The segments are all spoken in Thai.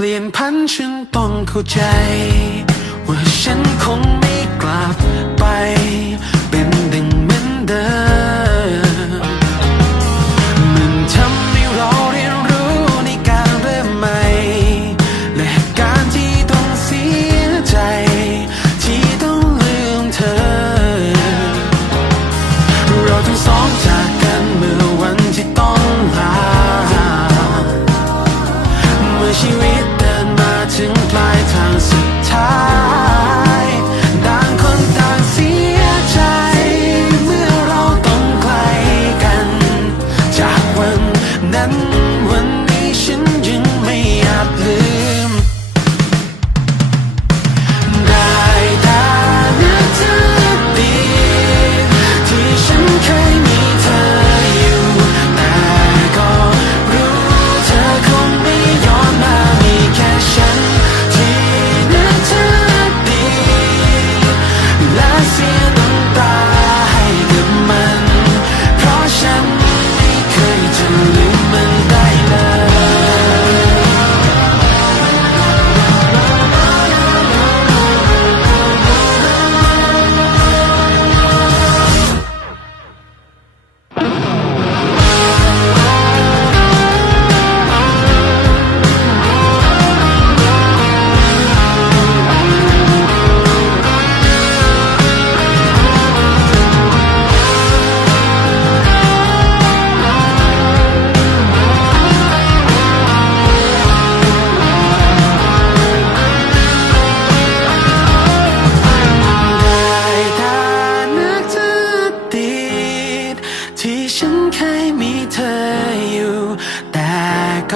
เปลี่ยนพันฉันต้องเข้าใจ ว่าฉันคงไม่กลับไป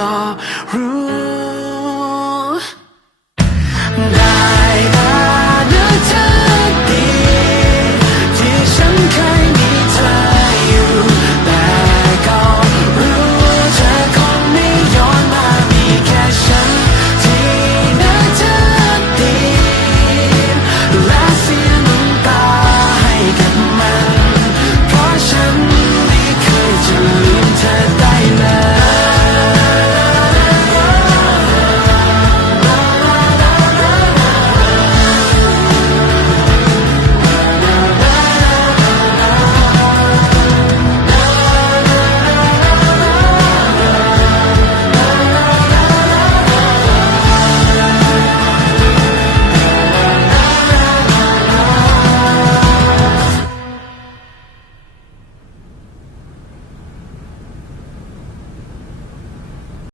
star room.